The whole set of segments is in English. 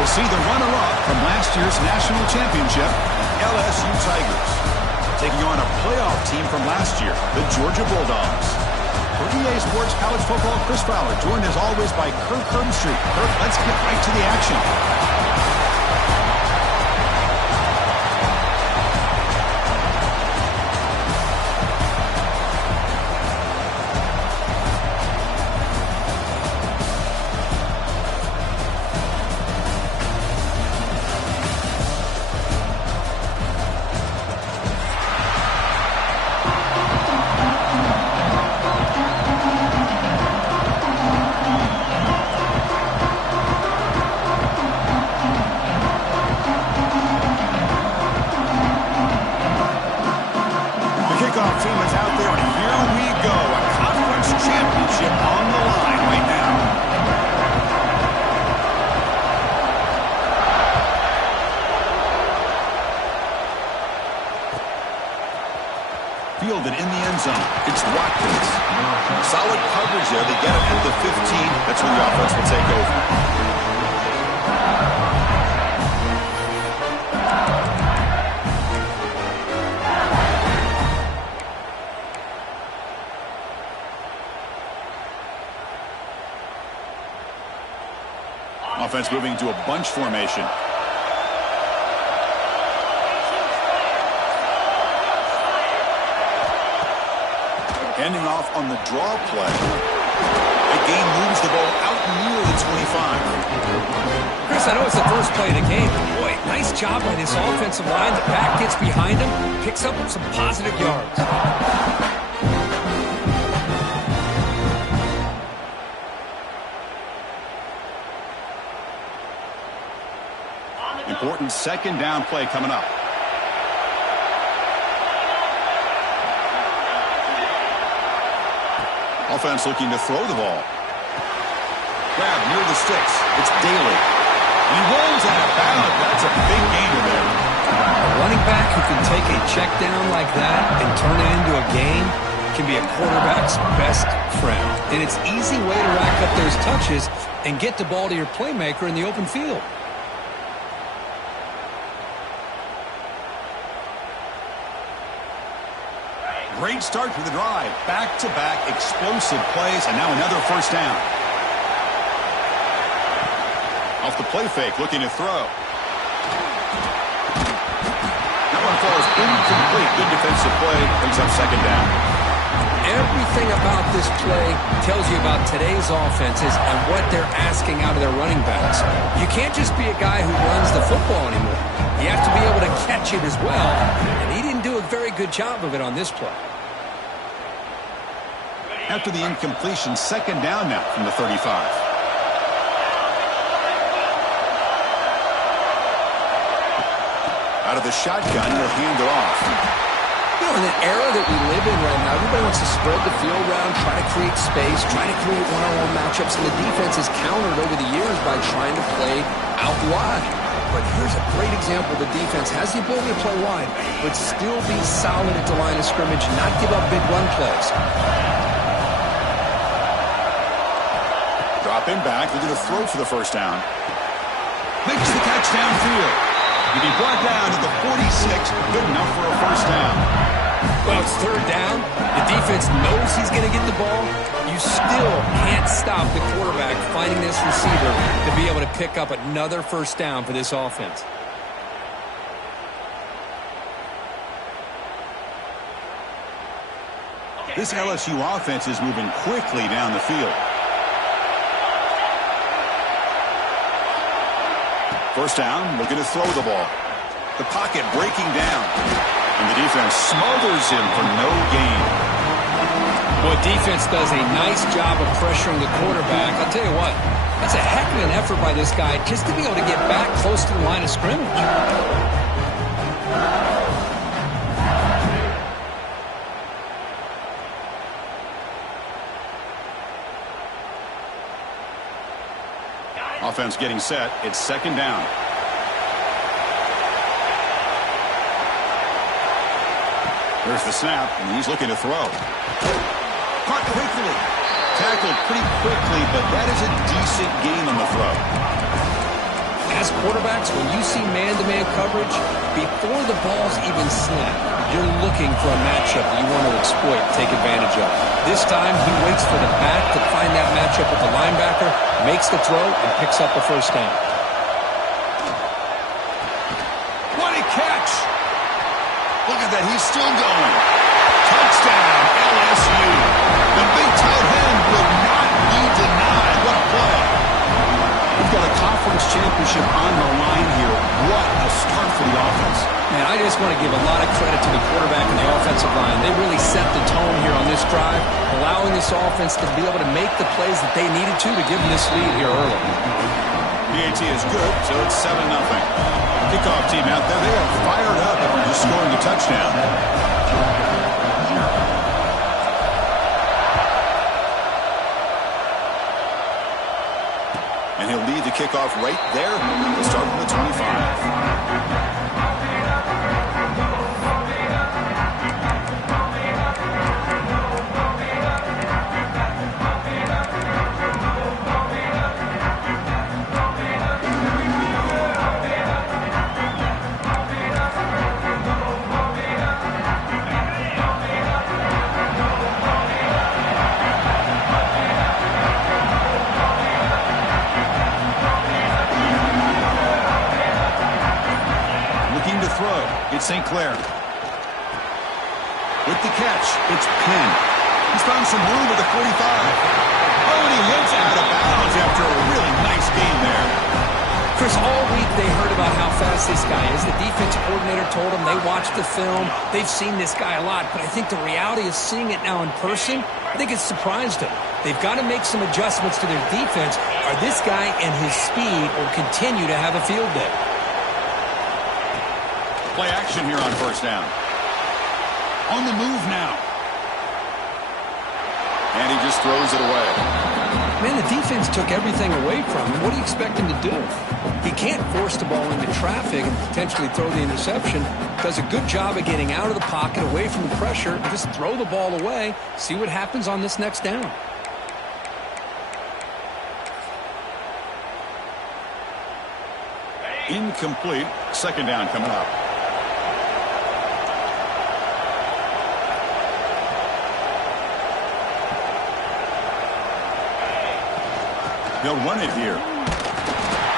We'll see the runner-up from last year's national championship, the LSU Tigers, taking on a playoff team from last year, the Georgia Bulldogs. For EA Sports College Football, Chris Fowler, joined as always by Kirk Herbstreit. Kirk, let's get right to the action. Fielded in the end zone. It's Watkins. Solid coverage there. They get him at the 15. That's when the offense will take over. Offense moving to a bunch formation. Ending off on the draw play. The game moves the ball out near the 25. Chris, I know it's the first play of the game, but boy, nice job by this offensive line. The back gets behind him, picks up some positive yards. Important second down play coming up. Offense looking to throw the ball. Grab near the sticks. It's Daly. He rolls out of bounds. That's a big gain there. A running back who can take a check down like that and turn it into a gain can be a quarterback's best friend. And it's an easy way to rack up those touches and get the ball to your playmaker in the open field. Great start to the drive. Back-to-back explosive plays, and now another first down. Off the play fake, looking to throw. That one falls incomplete. Good defensive play. Brings up second down. Everything about this play tells you about today's offenses and what they're asking out of their running backs. You can't just be a guy who runs the football anymore. You have to be able to catch it as well, and he didn't do a very good job of it on this play. After the incompletion, second down now from the 35. Out of the shotgun, he'll hand it off. You know, in the era that we live in right now, everybody wants to spread the field around, try to create space, try to create one-on-one matchups, and the defense has countered over the years by trying to play out wide. But here's a great example. The defense has the ability to play wide, but still be solid at the line of scrimmage, not give up big run plays. Dropping back, looking to throw for the first down. Makes the catch downfield. He'll be brought down to the 46. Good enough for a first down. Well, it's third down. The defense knows he's going to get the ball. You still can't stop the quarterback finding this receiver to be able to pick up another first down for this offense. This LSU offense is moving quickly down the field. First down, looking to throw the ball. The pocket breaking down. And the defense smothers him for no gain. Boy, defense does a nice job of pressuring the quarterback. I'll tell you what, that's a heck of an effort by this guy just to be able to get back close to the line of scrimmage. Offense getting set. It's second down. There's the snap, and he's looking to throw. Caught quickly. Tackled pretty quickly, but that is a decent gain on the throw. as quarterbacks, when you see man-to-man coverage, before the ball's even snapped, you're looking for a matchup you want to exploit, take advantage of. This time, he waits for the back to find that matchup with the linebacker, makes the throw, and picks up the first down. What a catch! Look at that, he's still going. Touchdown, LSU. The big tight end will not be denied. What a play. We've got a conference championship on the line here. What a start for the offense. Man, I just want to give a lot of credit to the quarterback and the offensive line. They really set the tone here on this drive, allowing this offense to be able to make the plays that they needed to give them this lead here early. PAT is good, so it's 7-0. Kickoff team out there, they are fired up after just scoring a touchdown. And he'll lead the kickoff right there. He'll start from the 25. It's St. Clair. With the catch, it's Penn. He's found some room at the 45. Oh, and he hits out of bounds after a really nice game there. Chris, all week they heard about how fast this guy is. The defense coordinator told them they watched the film. They've seen this guy a lot, but I think the reality is seeing it now in person, I think it's surprised them. They've got to make some adjustments to their defense, or this guy and his speed will continue to have a field day. Play action here on first down. On the move now. And he just throws it away. Man, the defense took everything away from him. What do you expect him to do? He can't force the ball into traffic and potentially throw the interception. Does a good job of getting out of the pocket, away from the pressure, and just throw the ball away. See what happens on this next down. Incomplete. Second down coming up. They'll run it here.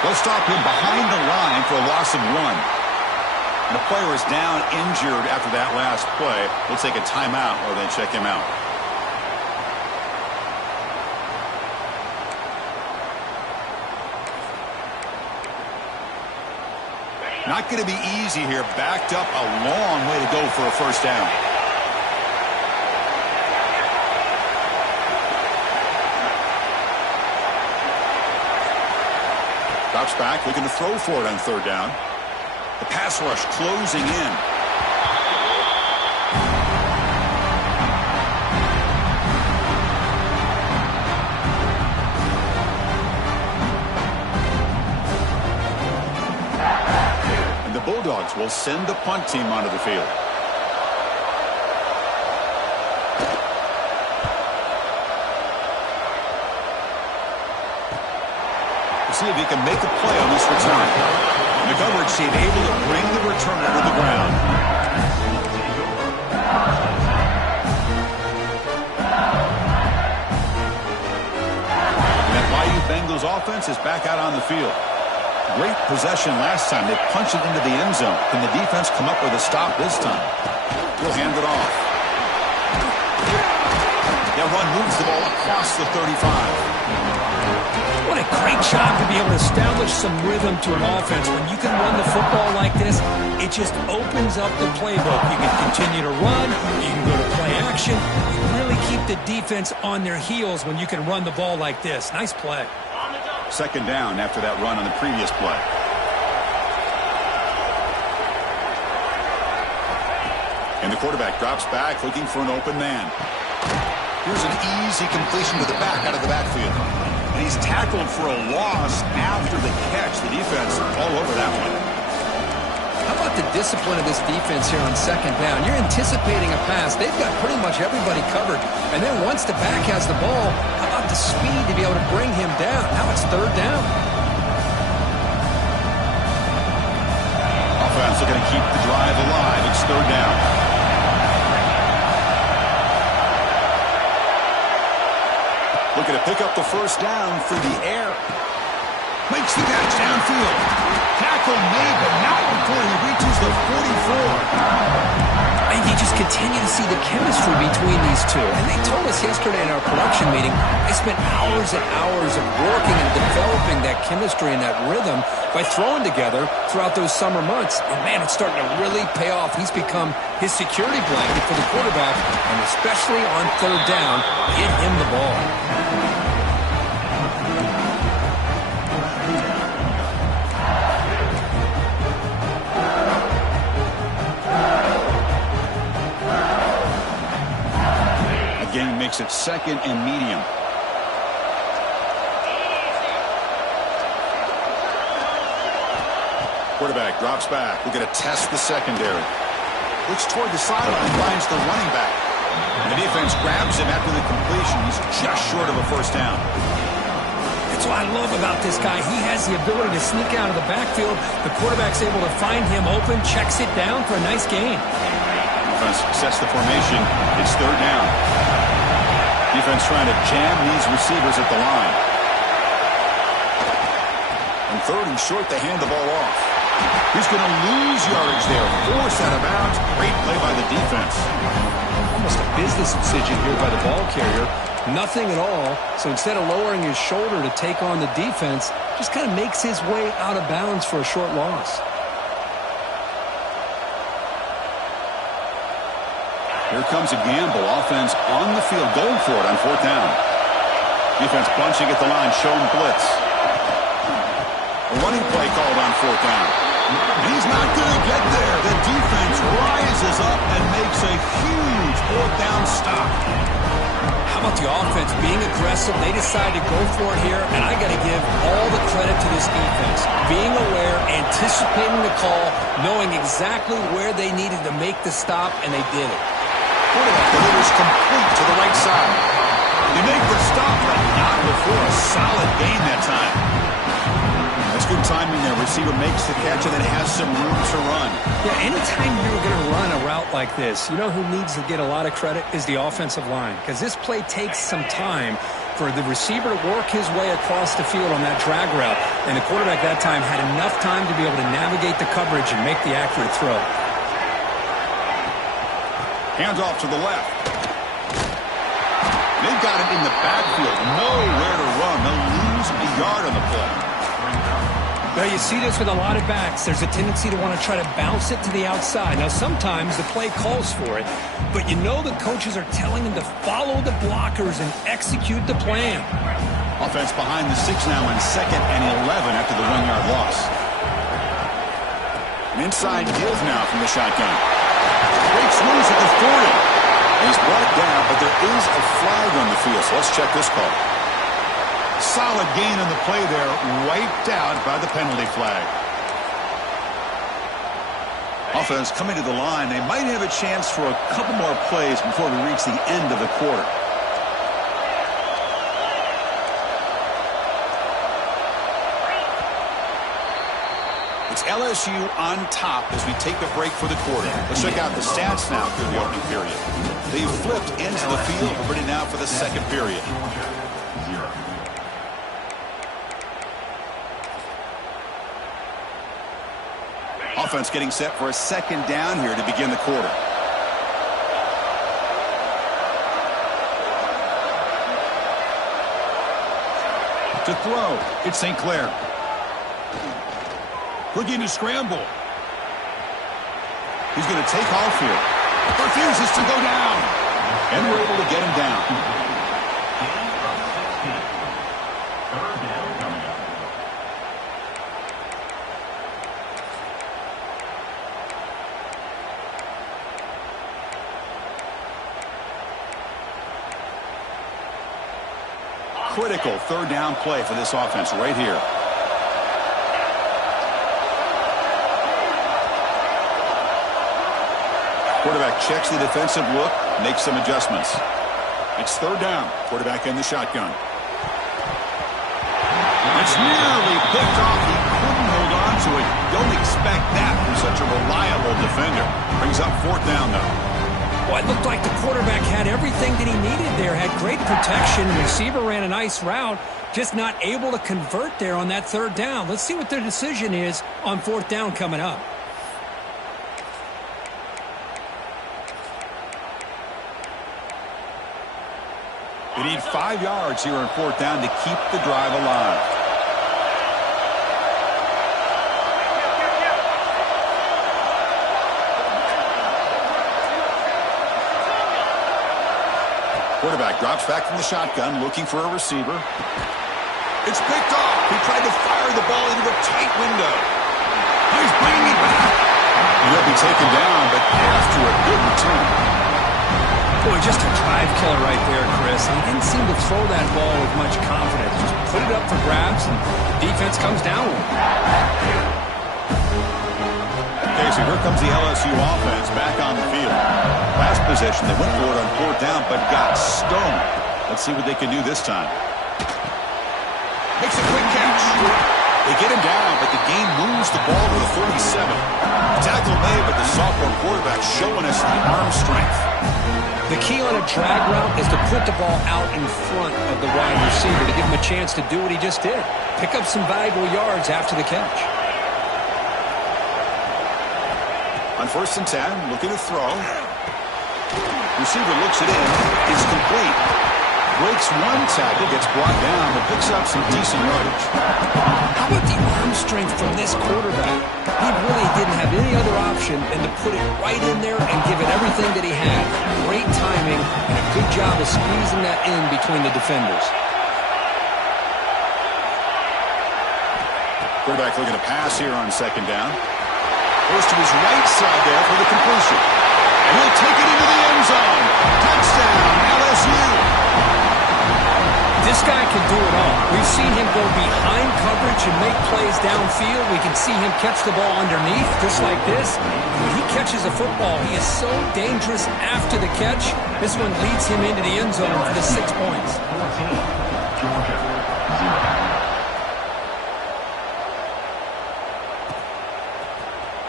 They'll stop him behind the line for a loss of 1. And the player is down injured after that last play. We'll take a timeout or then check him out. Not going to be easy here. Backed up a long way to go for a first down. Drops back, looking to throw for it on third down. The pass rush closing in. And the Bulldogs will send the punt team onto the field. See if he can make a play on this return. The coverage team able to bring the returner to the ground. And that Bayou Bengals offense is back out on the field. Great possession last time. They punched it into the end zone. Can the defense come up with a stop this time? We'll hand it off. That run moves the ball across the 35. What a great job to be able to establish some rhythm to an offense. When you can run the football like this, it just opens up the playbook. You can continue to run. You can go to play action. You really keep the defense on their heels when you can run the ball like this. Nice play. Second down after that run on the previous play. And the quarterback drops back looking for an open man. Here's an easy completion to the back out of the backfield. And he's tackled for a loss after the catch. The defense all over that one. How about the discipline of this defense here on second down? You're anticipating a pass. They've got pretty much everybody covered. And then once the back has the ball, how about the speed to be able to bring him down? Now it's third down. looking to keep the drive alive. It's third down. Looking to pick up the first down through the air. Makes the catch downfield. Tackle made, but not before he reaches the 44. And you just continue to see the chemistry between these two. And they told us yesterday in our production meeting, they spent hours and hours of working and developing that chemistry and that rhythm by throwing together throughout those summer months. And, man, it's starting to really pay off. He's become his security blanket for the quarterback, and especially on third down, get him the ball. Game makes it second and medium. Quarterback drops back. We're going to test the secondary. Looks toward the sideline, finds the running back. The defense grabs him after the completion. He's just short of a first down. That's what I love about this guy. He has the ability to sneak out of the backfield. The quarterback's able to find him open, checks it down for a nice gain. Defense sets the formation. It's third down. Defense trying to jam these receivers at the line. And third and short, they hand the ball off. He's going to lose yardage there. Force out of bounds. Great play by the defense. Almost a business decision here by the ball carrier. Nothing at all. So instead of lowering his shoulder to take on the defense, just kind of makes his way out of bounds for a short loss. Here comes a gamble. Offense on the field, going for it on fourth down. Defense bunching at the line, showing blitz. A running play called on fourth down. He's not going to get there. The defense rises up and makes a huge fourth down stop. How about the offense being aggressive? They decide to go for it here, and I got to give all the credit to this defense. Being aware, anticipating the call, knowing exactly where they needed to make the stop, and they did it. Quarterback delivers complete to the right side. They make the stop, but not before a solid gain that time. That's good timing there. Receiver makes the catch and then has some room to run. Yeah, anytime you're going to run a route like this, you know who needs to get a lot of credit is the offensive line. Because this play takes some time for the receiver to work his way across the field on that drag route. And the quarterback that time had enough time to be able to navigate the coverage and make the accurate throw. Hands off to the left. They've got him in the backfield. Nowhere to run. They'll lose a yard on the play. Well, you see this with a lot of backs. There's a tendency to want to try to bounce it to the outside. Now, sometimes the play calls for it, but you know the coaches are telling them to follow the blockers and execute the plan. Offense behind the 6 now in second and 11 after the 1-yard loss. An inside give now from the shotgun. Breaks loose at the 40. He's brought down, but there is a flag on the field, so let's check this call. Solid gain on the play there, wiped out by the penalty flag. Offense coming to the line. They might have a chance for a couple more plays before we reach the end of the quarter. It's LSU on top as we take a break for the quarter. Let's check out the stats now through the opening period. They've flipped into the field. We're ready now for the second period. Offense getting set for a second down here to begin the quarter. To throw, it's St. Clair. Looking to scramble. He's going to take off here. Refuses to go down. And we're able to get him down. Critical third down play for this offense right here. Quarterback checks the defensive look, makes some adjustments. It's third down. Quarterback in the shotgun. It's nearly picked off. He couldn't hold on to it. Don't expect that from such a reliable troubled defender. Brings up 4th down, though. Well, it looked like the quarterback had everything that he needed there. Had great protection. The receiver ran a nice route. Just not able to convert there on that 3rd down. Let's see what their decision is on 4th down coming up. They need 5 yards here on 4th down to keep the drive alive. Quarterback drops back from the shotgun, looking for a receiver. It's picked off. He tried to fire the ball into a tight window. He's bringing it back. He'll be taken down, but after a good return. Boy, just a drive killer right there, Chris. He didn't seem to throw that ball with much confidence. Just put it up for grabs, and the defense comes down with it. Okay, so here comes the LSU offense back on the field. Last possession, they went for it on 4th down, but got stoned. Let's see what they can do this time. Makes a quick catch. They get him down, but the game moves the ball to the 37. Tackle made, but the sophomore quarterback showing us the arm strength. The key on a drag route is to put the ball out in front of the wide receiver to give him a chance to do what he just did. Pick up some valuable yards after the catch. On 1st and 10, looking to throw. Receiver looks it in. It's complete. Breaks one tackle, gets brought down, but picks up some decent yardage. How about the arm strength from this quarterback? He really didn't have any other option than to put it right in there and give it everything that he had. Great timing and a good job of squeezing that in between the defenders. Quarterback looking to pass here on 2nd down. Goes to his right side there for the completion. And he'll take it into the end zone. Touchdown, LSU. This guy can do it all. We've seen him go behind coverage and make plays downfield. We can see him catch the ball underneath, just like this. When he catches a football, he is so dangerous after the catch. This one leads him into the end zone for the 6 points.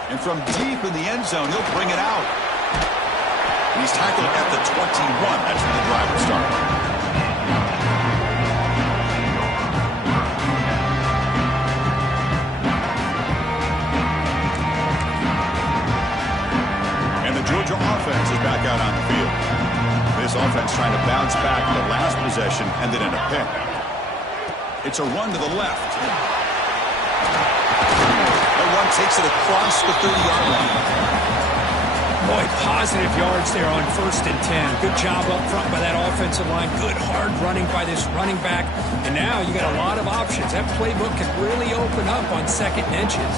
And from deep in the end zone, he'll bring it out. He's tackled at the 21. That's where the drive will start. And the Georgia offense is back out on the field. This offense trying to bounce back in the last possession, ended in a pick. It's a run to the left. One takes it across the 30-yard line. Boy, positive yards there on 1st and 10. Good job up front by that offensive line. Good hard running by this running back. And now you got a lot of options. That playbook can really open up on 2nd and inches.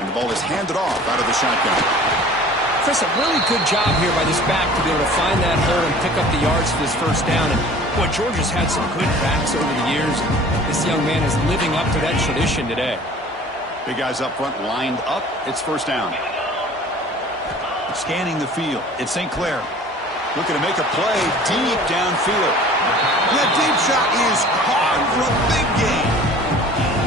And the ball is handed off out of the shotgun. Chris, a really good job here by this back to be able to find that hole and pick up the yards for this 1st down. And boy, Georgia's had some good backs over the years. This young man is living up to that tradition today. Big guys up front lined up. It's 1st down. Scanning the field. It's St. Clair. Looking to make a play deep downfield. That deep shot is caught for a big gain.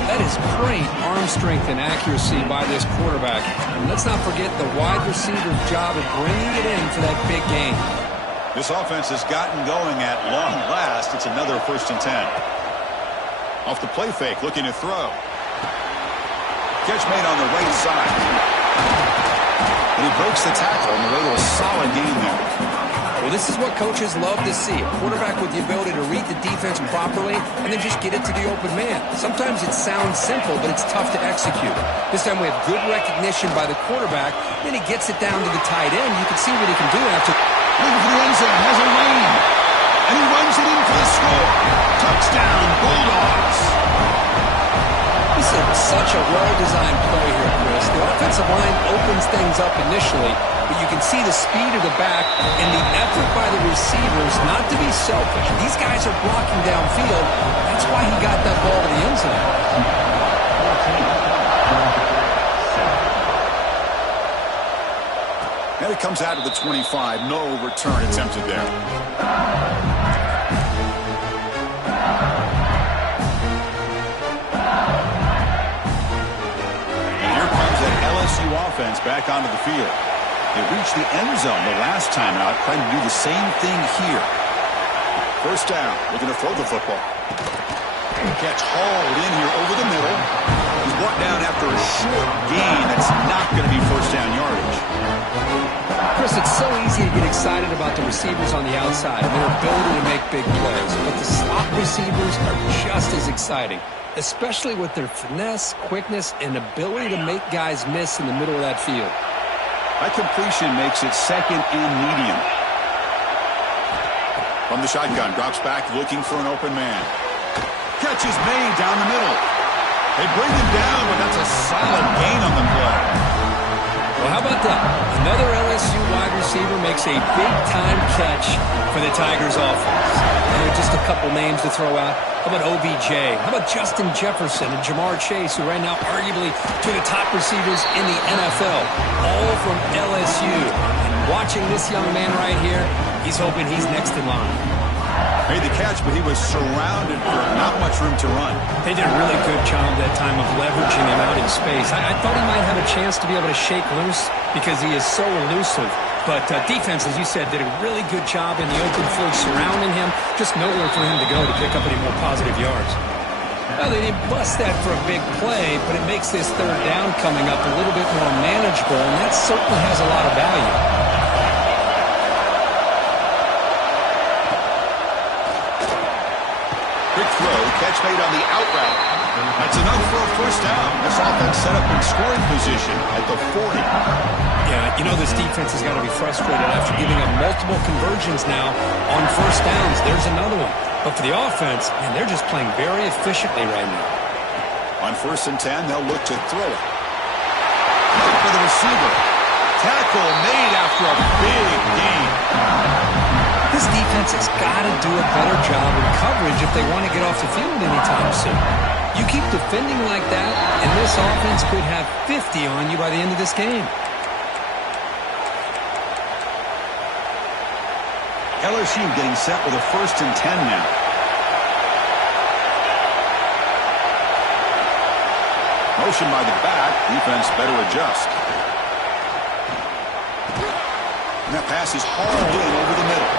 That is great arm strength and accuracy by this quarterback. And let's not forget the wide receiver's job of bringing it in for that big gain. This offense has gotten going at long last. It's another 1st and 10. Off the play fake, looking to throw. Catch made on the right side. And he breaks the tackle on the way to a solid gain there. Well, this is what coaches love to see. A quarterback with the ability to read the defense properly and then just get it to the open man. Sometimes it sounds simple, but it's tough to execute. This time we have good recognition by the quarterback. Then he gets it down to the tight end. You can see what he can do after. Looking for the end zone, has a lane. And he runs it in for the score. Touchdown, Bulldogs. This is such a well-designed play here, Chris. The offensive line opens things up initially, but you can see the speed of the back and the effort by the receivers not to be selfish. These guys are blocking downfield. That's why he got that ball to the end zone. And it comes out of the 25. No return attempted there. back onto the field. They reached the end zone the last time out, trying to do the same thing here. First down, looking to throw the football. Catch hauled in here over the middle. He's brought down after a short gain. That's not going to be first down yardage. Chris, it's so easy to get excited about the receivers on the outside and their ability to make big plays. But the slot receivers are just as exciting, especially with their finesse, quickness, and ability to make guys miss in the middle of that field. That completion makes it second and medium. From the shotgun, drops back looking for an open man. Catch is made down the middle. They bring him down, but that's a solid gain on the play. Well, how about that? Another LSU wide receiver makes a big-time catch for the Tigers offense. And just a couple names to throw out. How about OBJ? How about Justin Jefferson and Jamar Chase, who right now arguably two of the top receivers in the NFL, all from LSU. And watching this young man right here, he's hoping he's next in line. Made the catch, but he was surrounded for not much room to run. They did a really good job that time of leveraging him out in space. I thought he might have a chance to be able to shake loose because he is so elusive. But defense, as you said, did a really good job in the open field surrounding him. Just nowhere for him to go to pick up any more positive yards. Well, they didn't bust that for a big play, but it makes this third down coming up a little bit more manageable, and that certainly has a lot of value. Quick throw, catch made on the out route. That's enough for a first down. This offense set up in scoring position at the 40. Yeah, you know this defense has got to be frustrated after giving up multiple conversions now on first downs. There's another one. But for the offense, man, they're just playing very efficiently right now. On 1st and 10, they'll look to throw it. Look for the receiver. Tackle made after a big gain. This defense has got to do a better job in coverage if they want to get off the field anytime soon. You keep defending like that, and this offense could have 50 on you by the end of this game. LSU getting set with a 1st and 10 now. Motion by the back. Defense better adjust. And that pass is hauled in over the middle.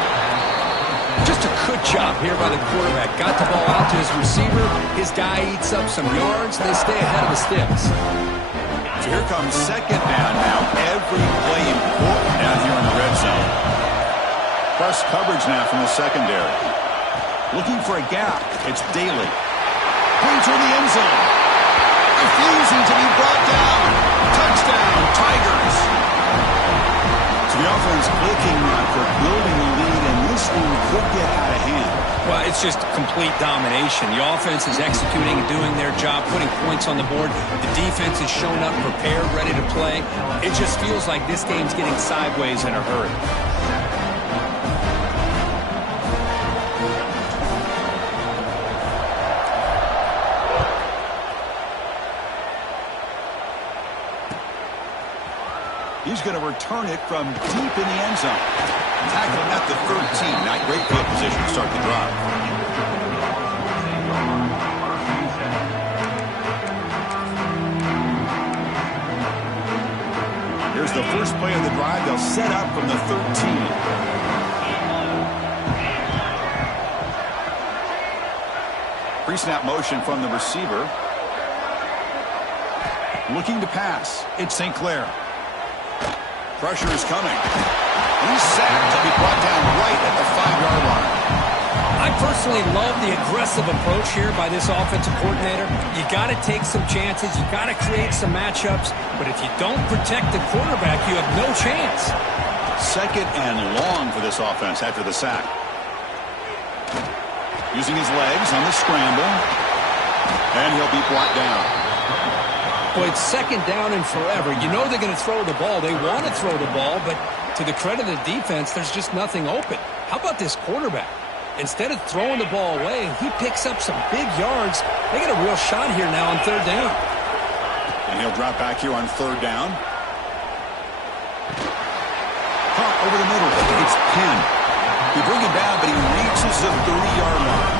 Just a good job here by the quarterback. Got the ball out to his receiver. His guy eats up some yards. They stay ahead of the sticks. So here comes second down now. Every play important down here in the red zone. Press coverage now from the secondary. Looking for a gap. It's Daly. Going toward the end zone. Refusing to be brought down. Touchdown, Tigers. So the offense looking for building a lead, and this one could get out of hand. Well, it's just complete domination. The offense is executing and doing their job, putting points on the board. The defense is showing up prepared, ready to play. It just feels like this game's getting sideways in a hurry. He's going to return it from deep in the end zone. Tackling at the 13. Not great field position to start the drive. Here's the first play of the drive. They'll set up from the 13. Pre-snap motion from the receiver. Looking to pass. It's St. Clair. Pressure is coming. He's sacked to be brought down right at the 5-yard line. I personally love the aggressive approach here by this offensive coordinator. You got to take some chances. You got to create some matchups. But if you don't protect the quarterback, you have no chance. Second and long for this offense after the sack. Using his legs on the scramble. And he'll be brought down. Well, it's second down and forever. You know they're going to throw the ball. They want to throw the ball, but to the credit of the defense, there's just nothing open. How about this quarterback? Instead of throwing the ball away, he picks up some big yards. They got a real shot here now on third down. And he'll drop back here on third down. Caught over the middle. It's Penn. We bring him down, but he reaches the 30-yard line.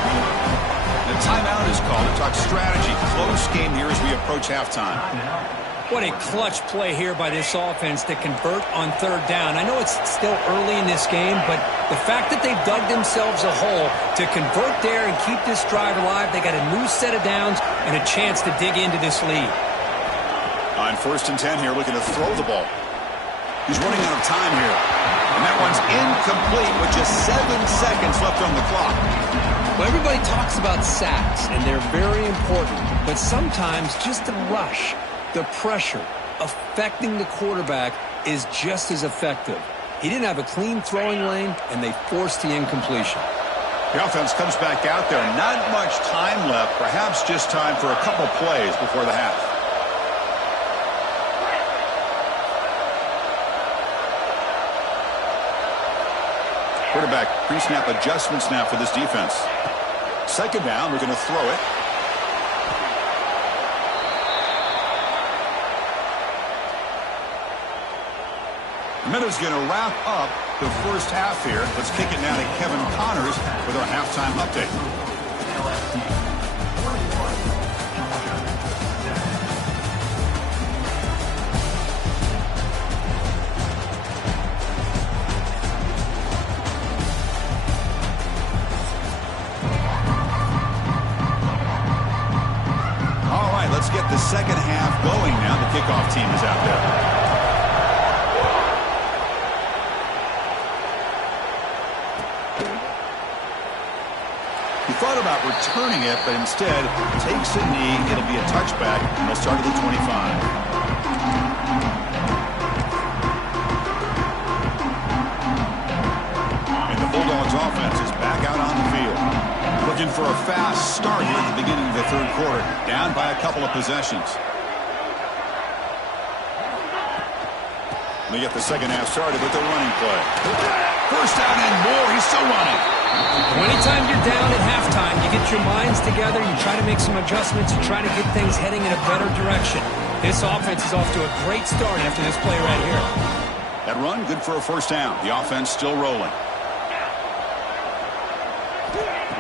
The timeout is called to talk strategy. Close game here as we approach halftime. What a clutch play here by this offense to convert on third down. I know it's still early in this game, but the fact that they've dug themselves a hole to convert there and keep this drive alive, they got a new set of downs and a chance to dig into this lead. On 1st and 10 here, looking to throw the ball. He's running out of time here. And that one's incomplete with just 7 seconds left on the clock. Well, everybody talks about sacks, and they're very important. But sometimes just the rush, the pressure, affecting the quarterback is just as effective. He didn't have a clean throwing lane, and they forced the incompletion. The offense comes back out there. Not much time left. Perhaps just time for a couple plays before the half. Quarterback pre-snap adjustments now for this defense. 2nd down, we're going to throw it. The Meadows going to wrap up the first half here. Let's kick it now to Kevin Connors with our halftime update. All right, let's get the second half going now. The kickoff team is out there. Thought about returning it, but instead takes a knee. It'll be a touchback, and they'll start at the 25. And the Bulldogs offense is back out on the field. Looking for a fast start here at the beginning of the 3rd quarter. Down by a couple of possessions. They get the second half started with the running play. 1st down and more. He's still running. Anytime you're down at halftime, you get your minds together, you try to make some adjustments, you try to get things heading in a better direction. This offense is off to a great start after this play right here. That run, good for a 1st down. The offense still rolling.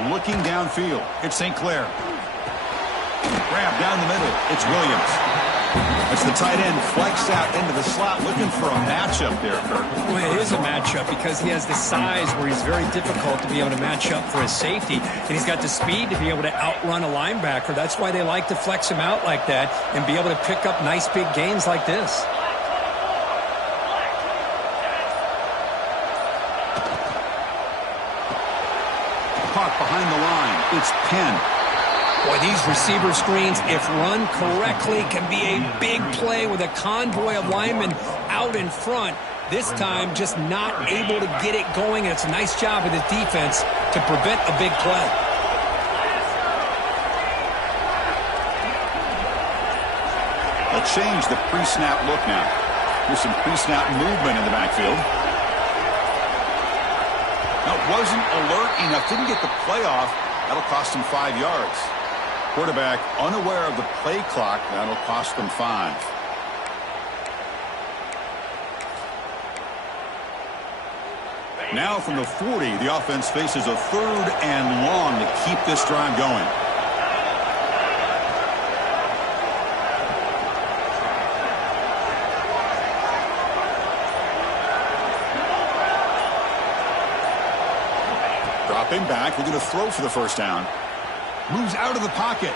Looking downfield, it's St. Clair. Grab down the middle, it's Williams. It's the tight end flexed out into the slot, looking for a matchup there, Kirk. Well, it is a matchup because he has the size where he's very difficult to be able to match up for his safety, and he's got the speed to be able to outrun a linebacker. That's why they like to flex him out like that and be able to pick up nice big gains like this. Caught behind the line, it's Penn. Boy, these receiver screens, if run correctly, can be a big play with a convoy of linemen out in front. This time, just not able to get it going, and it's a nice job of the defense to prevent a big play. They'll change the pre-snap look now. There's some pre-snap movement in the backfield. Now, wasn't alert enough, didn't get the play off. That'll cost him 5 yards. Quarterback unaware of the play clock. That'll cost them 5. Now from the 40, the offense faces a 3rd and long to keep this drive going. Dropping back, we're going to throw for the 1st down. Moves out of the pocket.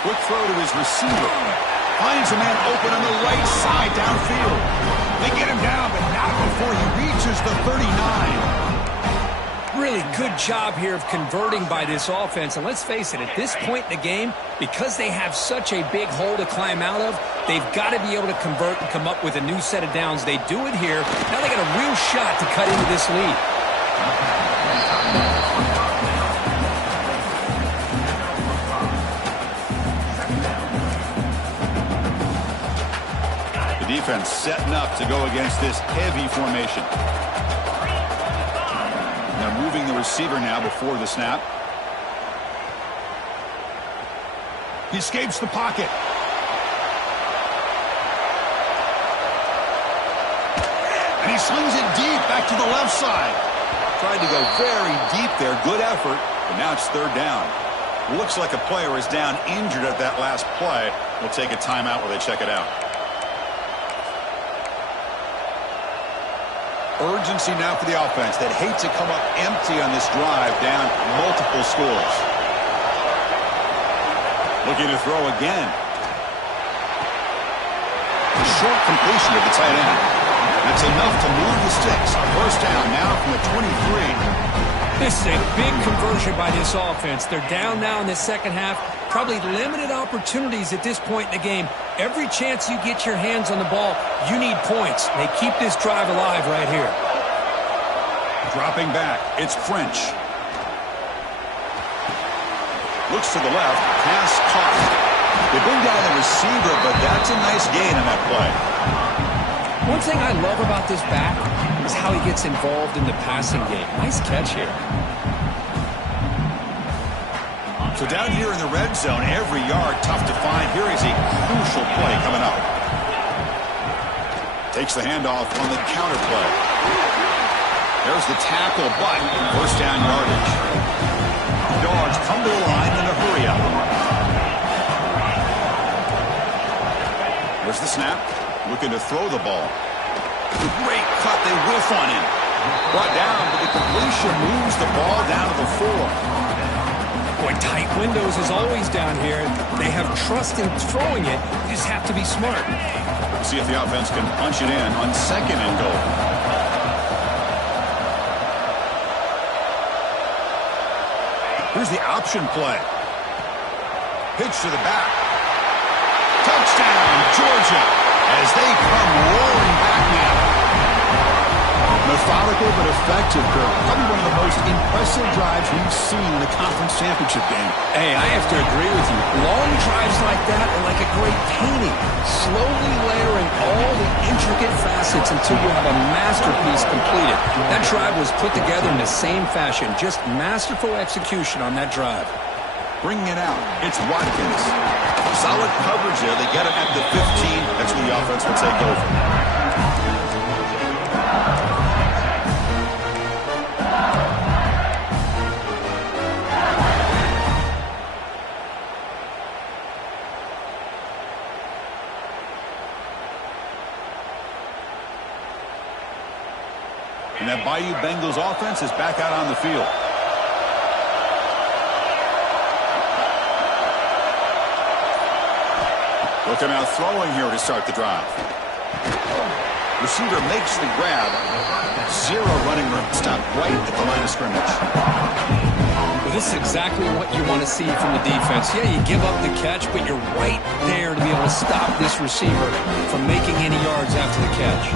Quick throw to his receiver. Finds a man open on the right side downfield. They get him down, but not before he reaches the 39. Really good job here of converting by this offense. And let's face it, at this point in the game, because they have such a big hole to climb out of, they've got to be able to convert and come up with a new set of downs. They do it here. Now they got a real shot to cut into this lead. Defense setting up to go against this heavy formation. Now moving the receiver now before the snap. He escapes the pocket. And he slings it deep back to the left side. Tried to go very deep there. Good effort. But now it's 3rd down. Looks like a player is down injured at that last play. We'll take a timeout while they check it out. Urgency now for the offense. They'd hate to come up empty on this drive, down multiple scores. Looking to throw again. Short completion to the tight end. That's enough to move the sticks. First down now from the 23. This is a big conversion by this offense. They're down now in the second half. Probably limited opportunities at this point in the game. Every chance you get your hands on the ball, you need points. They keep this drive alive right here. Dropping back, it's French. Looks to the left, pass caught. They bring down the receiver, but that's a nice gain on that play. One thing I love about this back is how he gets involved in the passing game. Nice catch here. So down here in the red zone, every yard tough to find. Here is a crucial play coming up. Takes the handoff on the counter play. There's the tackle, but first down yardage. Dogs come to the line in a hurry up. There's the snap. Looking to throw the ball. Great cut. They whiff on him. Brought down, but the completion moves the ball down to the 4. Boy, tight windows is always down here. They have trust in throwing it. You just have to be smart. We'll see if the offense can punch it in on second and goal. Here's the option play. Pitch to the back. Touchdown, Georgia, as they come roaring back now. Methodical but effective, Kirk. Probably one of the most impressive drives we've seen in the conference championship game. Hey, I have to agree with you. Long drives like that are like a great painting. Slowly layering all the intricate facets until you have a masterpiece completed. That drive was put together in the same fashion. Just masterful execution on that drive. Bringing it out, it's Watkins. Solid coverage there. They get it at the 15. That's when the offense will take over. And that Bayou Bengals offense is back out on the field. Looking out throwing here to start the drive. Receiver makes the grab. Zero running room. Stop right at the line of scrimmage. Well, this is exactly what you want to see from the defense. Yeah, you give up the catch, but you're right there to be able to stop this receiver from making any yards after the catch.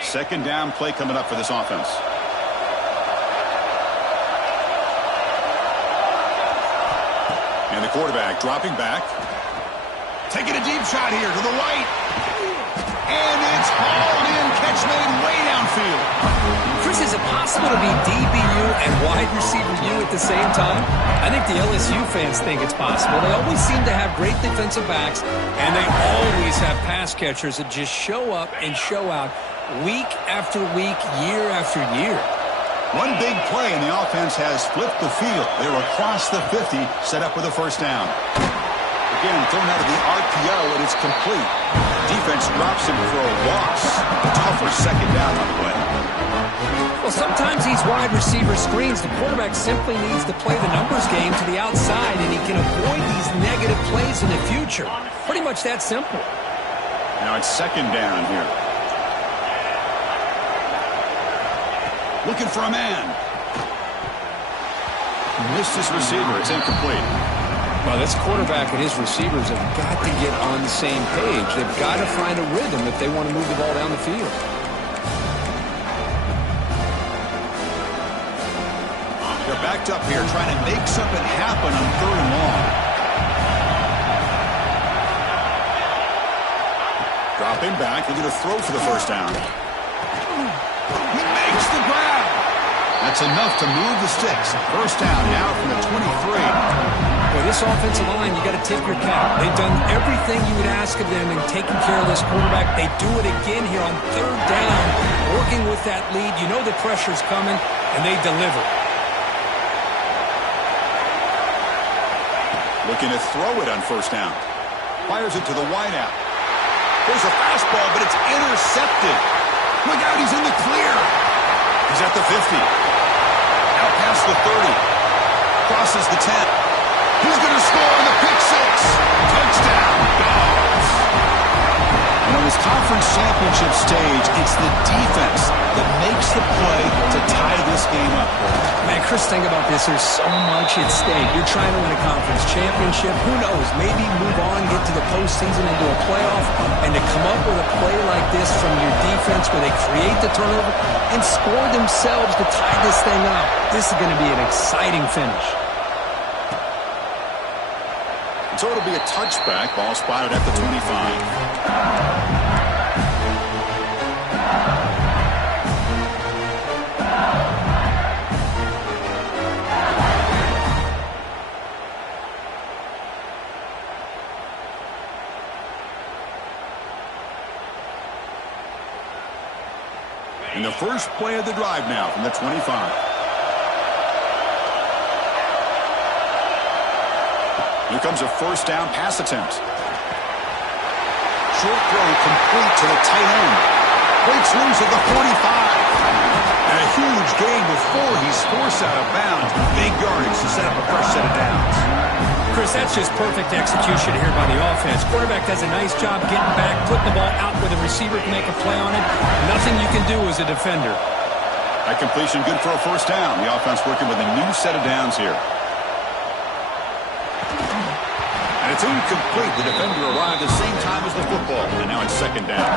Second down play coming up for this offense. And the quarterback dropping back. Taking a deep shot here to the right. And it's hauled in. Catch made way downfield. Chris, is it possible to be DBU and wide receiver U at the same time? I think the LSU fans think it's possible. They always seem to have great defensive backs, and they always have pass catchers that just show up and show out week after week, year after year. One big play, and the offense has flipped the field. They're across the 50, set up with a first down. Again, thrown out of the RPO, and it's complete. Defense drops him for a loss. A tougher second down on the way. Well, sometimes these wide receiver screens, the quarterback simply needs to play the numbers game to the outside, and he can avoid these negative plays in the future. Pretty much that simple. Now it's second down here. Looking for a man. Missed his receiver. It's incomplete. Well, this quarterback and his receivers have got to get on the same page. They've got to find a rhythm if they want to move the ball down the field. They're backed up here trying to make something happen on third and long. Dropping back. They're going to throw for the first down. He makes the grab. That's enough to move the sticks. First down now from the 23. Well, this offensive line, you got to tip your cap. They've done everything you would ask of them in taking care of this quarterback. They do it again here on third down, working with that lead. You know the pressure's coming, and they deliver. Looking to throw it on first down. Fires it to the wideout. There's a fastball, but it's intercepted. Look out, he's in the clear. He's at the 50. Out past the 30. Crosses the 10. He's going to score on the pick six. Touchdown, Dogs. And on this conference championship stage, it's the defense that makes the play to tie this game up. Man, Chris, think about this. There's so much at stake. You're trying to win a conference championship. Who knows? Maybe move on, get to the postseason, into a playoff, and to come up with a play like this from your defense where they create the turnover and score themselves to tie this thing up. This is going to be an exciting finish. So it'll be a touchback. Ball spotted at the 25. And the first play of the drive now from the 25. Here comes a first down pass attempt. Short throw complete to the tight end. Breaks loose at the 45. And a huge gain before he's forced out of bounds. Big yardage to set up a fresh set of downs. Chris, that's just perfect execution here by the offense. Quarterback does a nice job getting back, putting the ball out where the receiver can make a play on it. Nothing you can do as a defender. That completion good for a first down. The offense working with a new set of downs here. And it's incomplete. The defender arrived at the same time as the football. And now it's second down.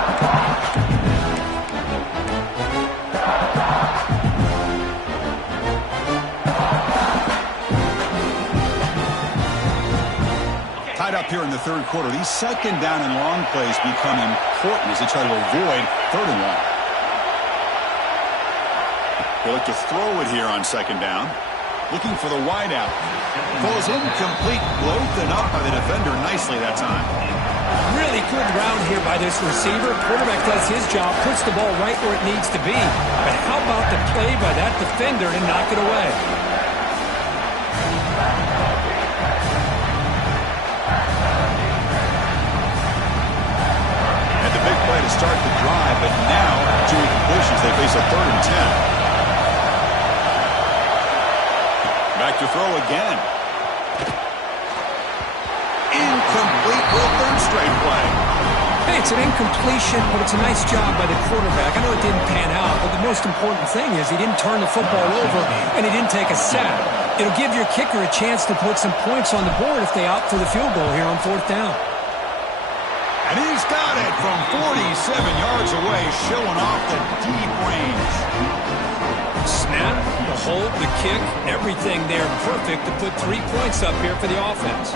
Tied up here in the third quarter. These second down and long plays become important as they try to avoid third and long. They look to throw it here on second down. Looking for the wideout. Falls incomplete. Broken up by the defender nicely that time. Really good route here by this receiver. Quarterback does his job, puts the ball right where it needs to be. But how about the play by that defender to knock it away? And the big play to start the drive, but now, two completions, they face a 3rd and 10. Back to throw again. Incomplete for a third straight play. Hey, it's an incompletion, but it's a nice job by the quarterback. I know it didn't pan out, but the most important thing is he didn't turn the football over and he didn't take a sack. It'll give your kicker a chance to put some points on the board if they opt for the field goal here on 4th down. And he's got it from 47 yards away, showing off the deep range. Snap, the hold, the kick, everything there perfect to put 3 points up here for the offense.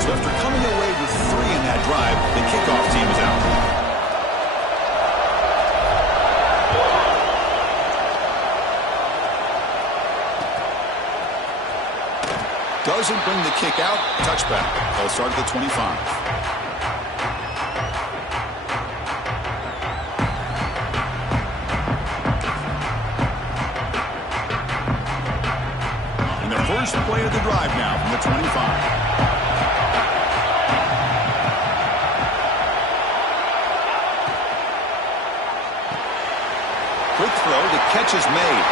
So after coming away with 3 in that drive, the kickoff team is out. Doesn't bring the kick out. Touchback. They'll start at the 25. And the first play of the drive now from the 25. Quick throw. The catch is made.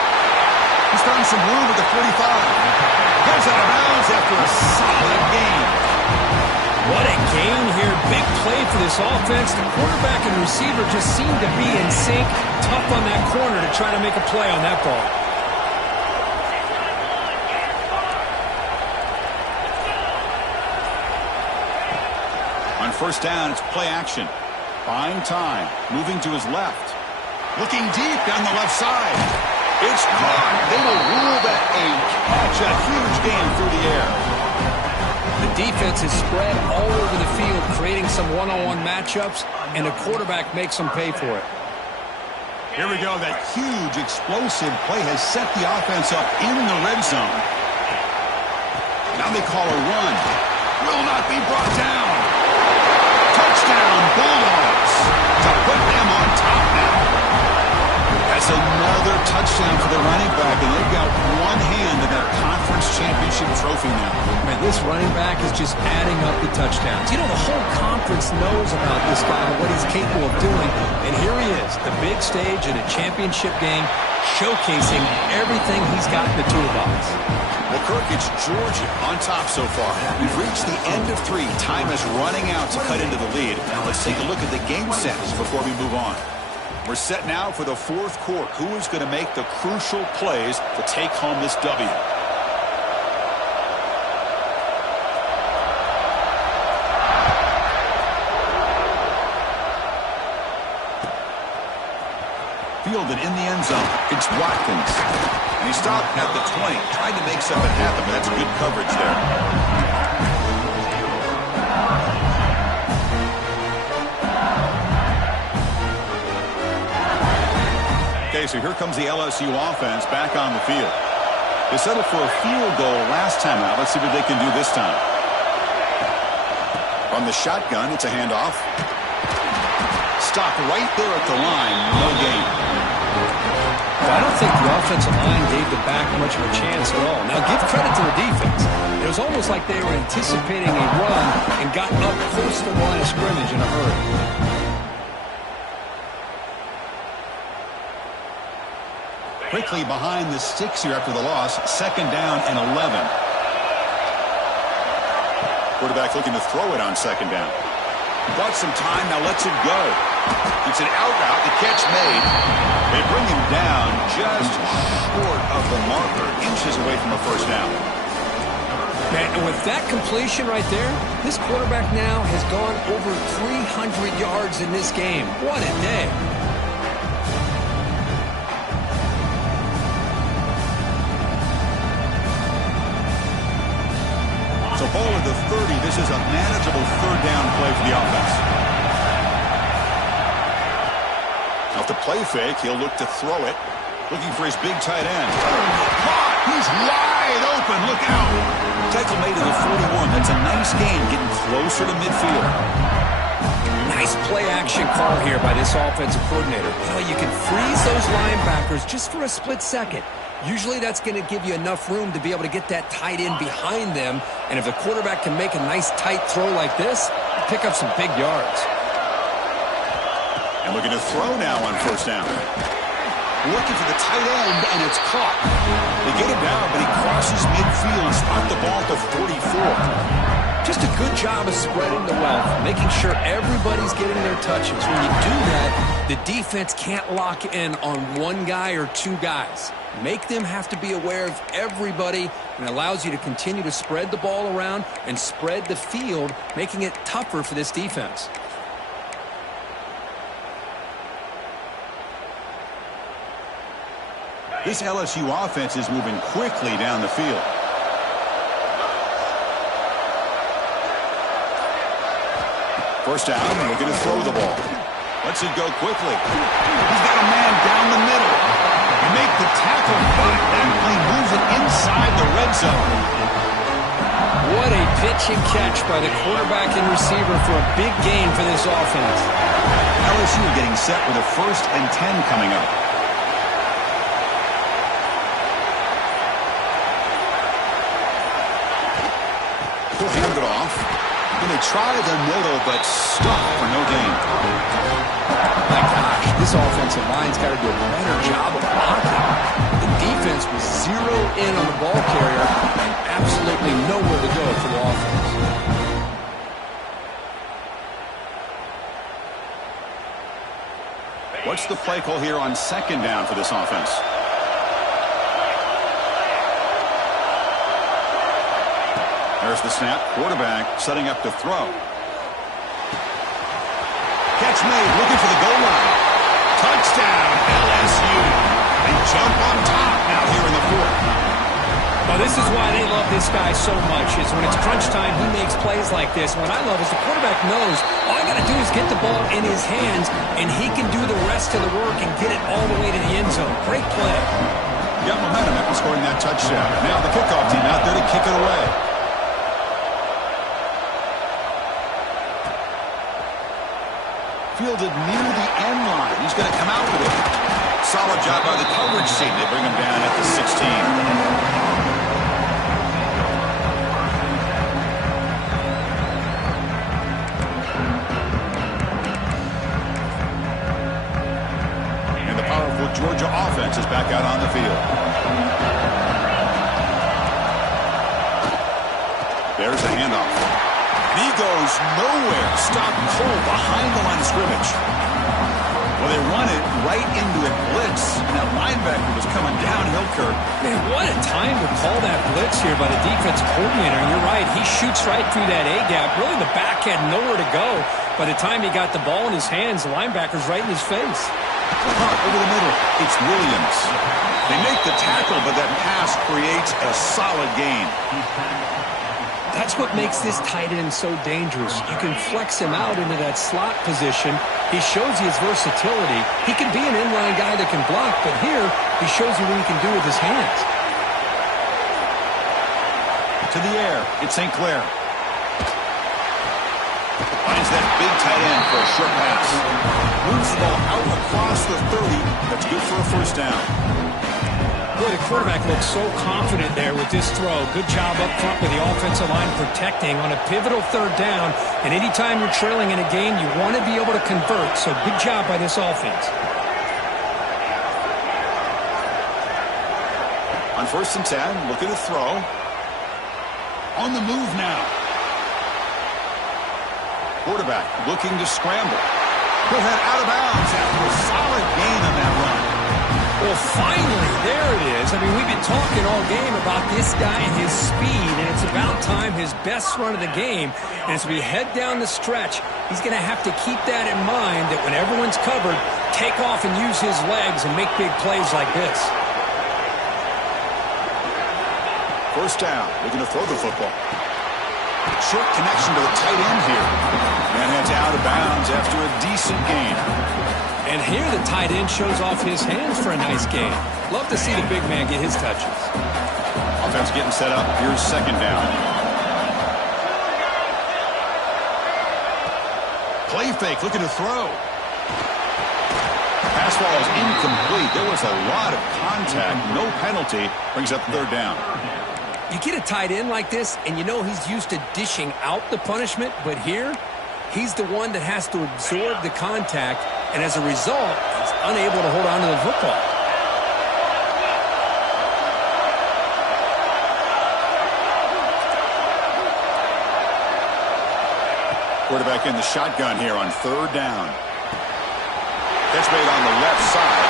He's found some room at the 45. Goes out of bounds after a solid gain. What a gain here. Big play for this offense. The quarterback and receiver just seem to be in sync. Tough on that corner to try to make a play on that ball. On first down, it's play action. Buying time. Moving to his left. Looking deep down the left side. It's caught. They will rule that a catch. A huge gain through the air. The defense is spread all over the field, creating some one-on-one matchups, and the quarterback makes them pay for it. Here we go. That huge, explosive play has set the offense up in the red zone. Now they call a run. Will not be brought down. Touchdown, Bulldogs. To put them on top now. That's another touchdown for the running back, and they've got one hand in that conference championship trophy now. Man, this running back is just adding up the touchdowns. You know, the whole conference knows about this guy and what he's capable of doing, and here he is, the big stage in a championship game, showcasing everything he's got in the toolbox. Well, Kirk, it's Georgia on top so far. We've reached the end of 3. Time is running out to cut into the lead. Let's take a look at the game sets before we move on. We're set now for the 4th quarter. Who is going to make the crucial plays to take home this W? Fielded in the end zone. It's Watkins. And he stopped at the 20. Trying to make something happen, but that's good coverage there. Okay, so here comes the LSU offense back on the field. They settled for a field goal last time out. Let's see what they can do this time. On the shotgun, it's a handoff. Stopped right there at the line. No gain. Well, I don't think the offensive line gave the back much of a chance at all. Now, give credit to the defense. It was almost like they were anticipating a run and got up close to the line of scrimmage in a hurry. Quickly behind the sticks here after the loss. 2nd down and 11. Quarterback looking to throw it on 2nd down. Bought some time, now lets it go. It's an out route, the catch made. They bring him down just short of the marker, inches away from a 1st down. And with that completion right there, this quarterback now has gone over 300 yards in this game. What a day. So ball at the 30. This is a manageable 3rd down play for the offense. Off the play fake, he'll look to throw it. Looking for his big tight end. Caught! He's wide open. Look out. Tackle made to the 41. That's a nice gain, getting closer to midfield. Nice play action call here by this offensive coordinator. You know, you can freeze those linebackers just for a split second. Usually that's going to give you enough room to be able to get that tight end behind them. And if the quarterback can make a nice tight throw like this, pick up some big yards. And looking to throw now on 1st down. Looking for the tight end, and it's caught. They get him down, but he crosses midfield and spot the ball at the 44. Just a good job of spreading the wealth, making sure everybody's getting their touches. When you do that, the defense can't lock in on one guy or 2 guys. Make them have to be aware of everybody, and allows you to continue to spread the ball around and spread the field, making it tougher for this defense. This LSU offense is moving quickly down the field. First down, we're going to throw the ball. Lets it go quickly. He's got a man down the middle. You make the tackle, but that play moves it inside the red zone. What a pitch and catch by the quarterback and receiver for a big gain for this offense. LSU getting set with a 1st and 10 coming up. He'll hand it off. And they try the middle, but stop for no gain. My gosh, this offensive line's got to do a better job of blocking. The defense was 0 in on the ball carrier and absolutely nowhere to go for the offense. What's the play call here on 2nd down for this offense? There's the snap. Quarterback setting up to throw. Catch made. Looking for the goal line. Touchdown, LSU. They jump on top now here in the 4th. Well, this This is why they love this guy so much, is when it's crunch time, he makes plays like this. What I love is the quarterback knows all I got to do is get the ball in his hands, and he can do the rest of the work and get it all the way to the end zone. Great play. Got momentum after scoring that touchdown. Now the kickoff team out there to kick it away. Fielded near the end line. He's going to come out with it. Solid job by the coverage team. They bring him down at the 16. Georgia offense is back out on the field. There's the handoff. And he goes nowhere. Stopped cold behind the line of scrimmage. Well, they run it right into a blitz. And that linebacker was coming downhill, Kirk. Man, what a time to call that blitz here by the defense coordinator. And you're right, he shoots right through that A-gap. Really, the back had nowhere to go. By the time he got the ball in his hands, the linebacker's right in his face. Over the middle, it's Williams. They make the tackle, but that pass creates a solid gain. That's what makes this tight end so dangerous. You can flex him out into that slot position. He shows you his versatility. He can be an inline guy that can block, but here he shows you what he can do with his hands. To the air, it's St. Clair. Finds that big tight end for a short pass. Moves the ball out across the 30. That's good for a first down. Boy, the quarterback looks so confident there with this throw. Good job up front with the offensive line protecting on a pivotal third down. And anytime you're trailing in a game, you want to be able to convert. So good job by this offense. On 1st and 10, looking to throw. On the move now. Quarterback looking to scramble. Put that out of bounds after a solid gain on that run. Well, finally, there it is. I mean, we've been talking all game about this guy and his speed, and it's about time his best run of the game. And as we head down the stretch, he's going to have to keep that in mind, that when everyone's covered, take off and use his legs and make big plays like this. First down, looking to throw the football. Short connection to the tight end here. And it's out of bounds after a decent gain. And here the tight end shows off his hands for a nice gain. Love to see the big man get his touches. Offense getting set up. Here's second down. Play fake, looking to throw. Pass ball is incomplete. There was a lot of contact. No penalty. Brings up third down. You get a tight end like this, and you know he's used to dishing out the punishment, but here, he's the one that has to absorb the contact, and as a result, he's unable to hold on to the football. Quarterback in the shotgun here on third down. Catch made on the left side.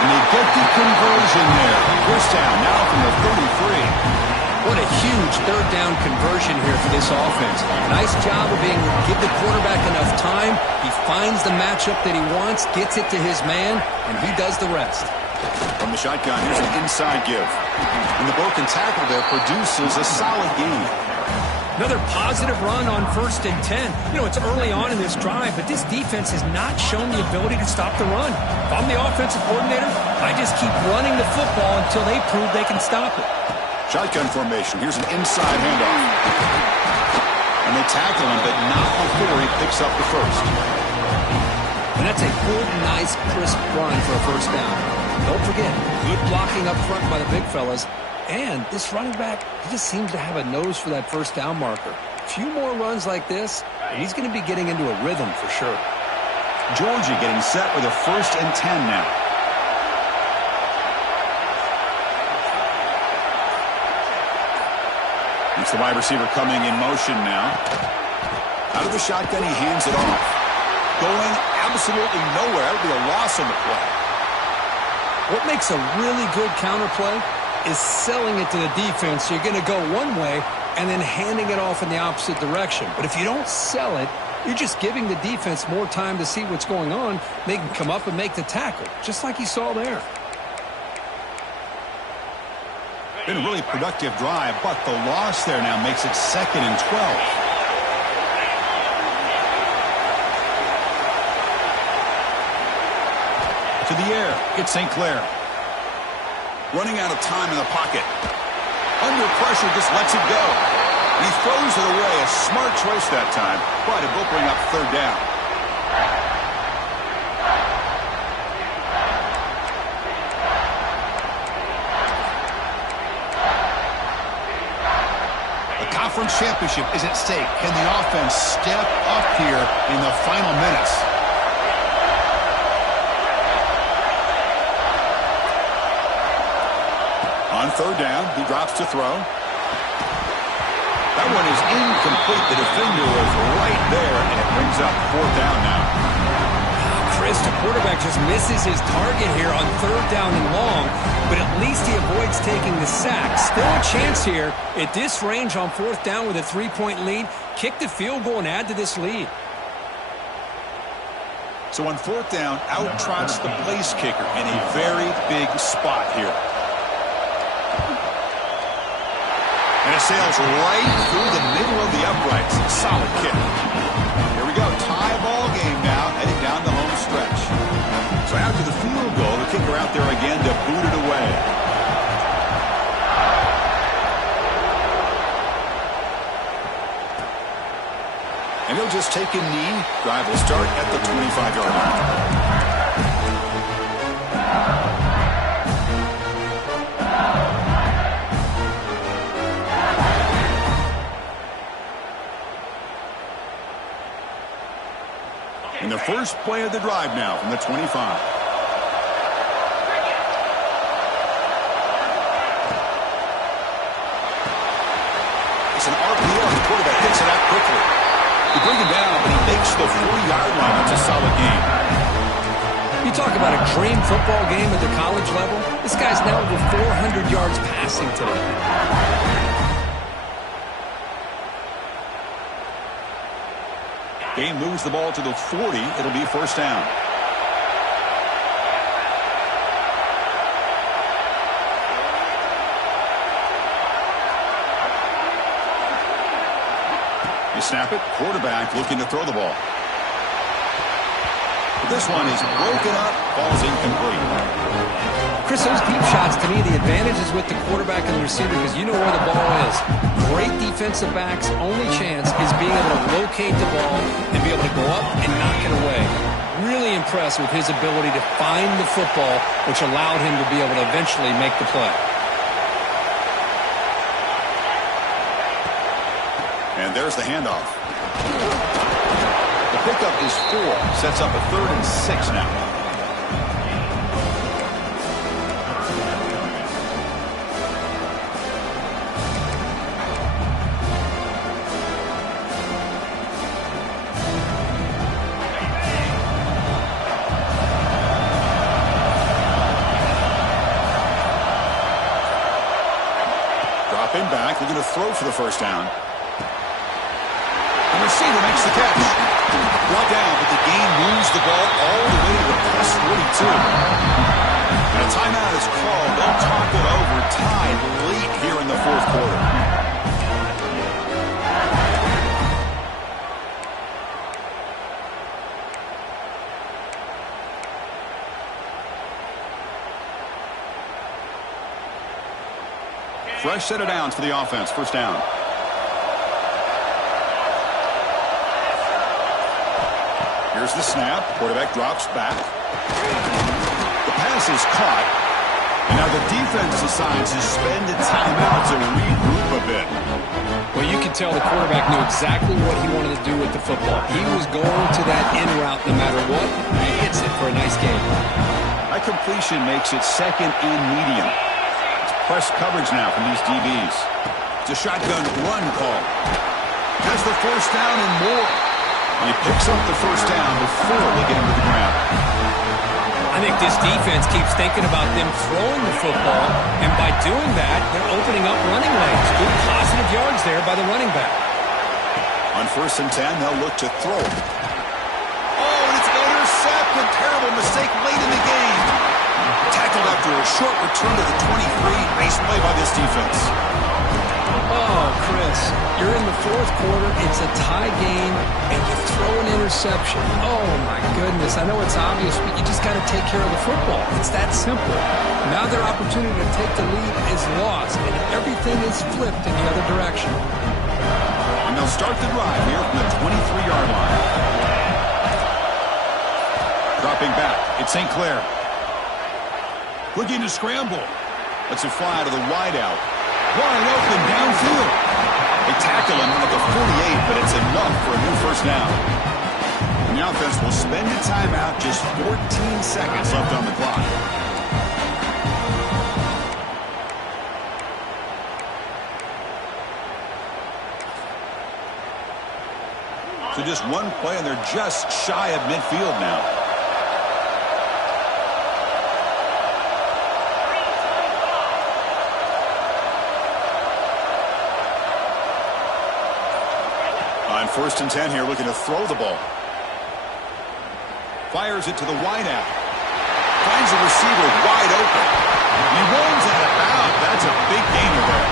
And they get the conversion there. First down now from the 33. What a huge third down conversion here for this offense. Nice job of being able to give the quarterback enough time. He finds the matchup that he wants, gets it to his man, and he does the rest. From the shotgun, here's an inside give. And the broken tackle there produces a solid gain. Another positive run on 1st and 10. You know, it's early on in this drive, but this defense has not shown the ability to stop the run. If I'm the offensive coordinator, I just keep running the football until they prove they can stop it. Shotgun formation. Here's an inside handoff. And they tackle him, but not before he picks up the first. And that's a good, nice, crisp run for a first down. Don't forget, good blocking up front by the big fellas. And this running back, he just seems to have a nose for that first down marker. A few more runs like this, and he's going to be getting into a rhythm for sure. Georgia getting set with a 1st and 10 now. It's the wide receiver coming in motion now. Out of the shotgun, he hands it off. Going absolutely nowhere. That would be a loss on the play. What makes a really good counter play is selling it to the defense. So you're going to go one way and then handing it off in the opposite direction. But if you don't sell it, you're just giving the defense more time to see what's going on. They can come up and make the tackle, just like you saw there. Been a really productive drive, but the loss there now makes it 2nd and 12. To the air, it's St. Clair. Running out of time in the pocket. Under pressure, just lets it go. And he throws it away. A smart choice that time, but it will bring up 3rd down. The conference championship is at stake. Can the offense step up here in the final minutes? On 3rd down, he drops to throw. That one is incomplete. The defender was right there, and it brings up 4th down now. Chris, the quarterback just misses his target here on 3rd down and long, but at least he avoids taking the sack. Still a chance here at this range on 4th down with a 3-point lead. Kick the field goal and add to this lead. So on 4th down, out trots the place kicker in a very big spot here. And it sails right through the middle of the uprights. Solid kick. Here we go. Tie ball game now, heading down the home stretch. So after the field goal, the kicker out there again to boot it away. And he'll just take a knee. Drive will start at the 25-yard line. And the first play of the drive now from the 25. It's an RPO. The quarterback picks it out quickly. They bring him down, but he makes the 40-yard line. It's a solid game. You talk about a dream football game at the college level. This guy's now over 400 yards passing today. Game moves the ball to the 40. It'll be 1st down. You snap it. Quarterback looking to throw the ball. But this one is broken up. Ball's incomplete. Chris, those deep shots, to me, the advantage is with the quarterback and the receiver because you know where the ball is. Great defensive backs' only chance is being able to locate the ball and be able to go up and knock it away. Really impressed with his ability to find the football, which allowed him to be able to eventually make the play. And there's the handoff. The pickup is 4. Sets up a 3rd and 6 now. Dropping back, looking to throw for the 1st down. The receiver makes the catch. Brought down, but the game moves the ball all the way to the plus 42. And a timeout is called. They'll talk it over. Tied late here in the 4th quarter. Fresh set of downs for the offense. 1st down. Here's the snap. Quarterback drops back. The pass is caught. And now the defense decides to spend a timeout to regroup a bit. Well, you can tell the quarterback knew exactly what he wanted to do with the football. He was going to that in route no matter what. He hits it for a nice gain. That completion makes it 2nd and medium. Press coverage now from these DBs. It's a shotgun run call. Has the 1st down and more. And he picks up the 1st down before they get him to the ground. I think this defense keeps thinking about them throwing the football, and by doing that, they're opening up running lanes. Good positive yards there by the running back. On 1st and 10, they'll look to throw. Oh, and it's intercepted. Terrible mistake late in the game. Tackled after a short return to the 23. Nice play by this defense. Oh, Chris, you're in the fourth quarter. It's a tie game, and you throw an interception. Oh, my goodness. I know it's obvious, but you just got to take care of the football. It's that simple. Now their opportunity to take the lead is lost, and everything is flipped in the other direction. And they'll start the drive here from the 23-yard line. Dropping back, it's St. Clair. Looking to scramble. Lets it fly to the wideout. Wide open downfield. They tackle him at the 48, but it's enough for a new first down. And the offense will spend a timeout, just 14 seconds left on the clock. So just one play, and they're just shy of midfield now. On 1st and 10 here, looking to throw the ball. Fires it to the wideout. Finds the receiver wide open. He rolls out of bounds. That's a big gainer there.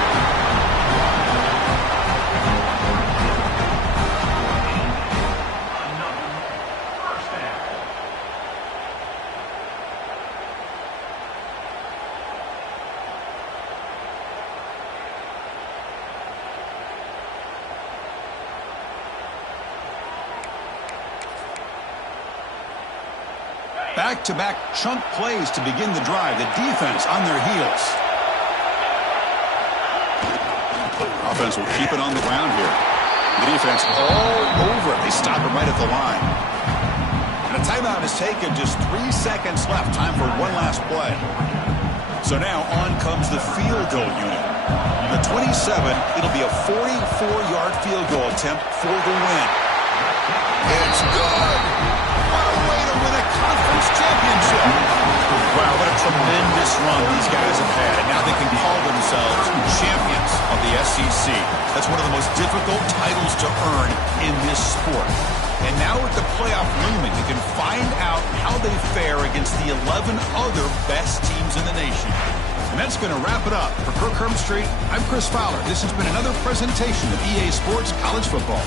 Back-to-back chunk plays to begin the drive. The defense on their heels. Offense will keep it on the ground here. The defense all over it. They stop it right at the line. And a timeout is taken. Just 3 seconds left. Time for one last play. So now on comes the field goal unit. The 27, it'll be a 44-yard field goal attempt for the win. It's good! What a way to win a conference championship! Wow, what a tremendous run these guys have had, and now they can call themselves champions of the SEC. That's one of the most difficult titles to earn in this sport. And now with the playoff looming, we can find out how they fare against the 11 other best teams in the nation. And that's going to wrap it up. For Kirk Street, I'm Chris Fowler. This has been another presentation of EA Sports College Football.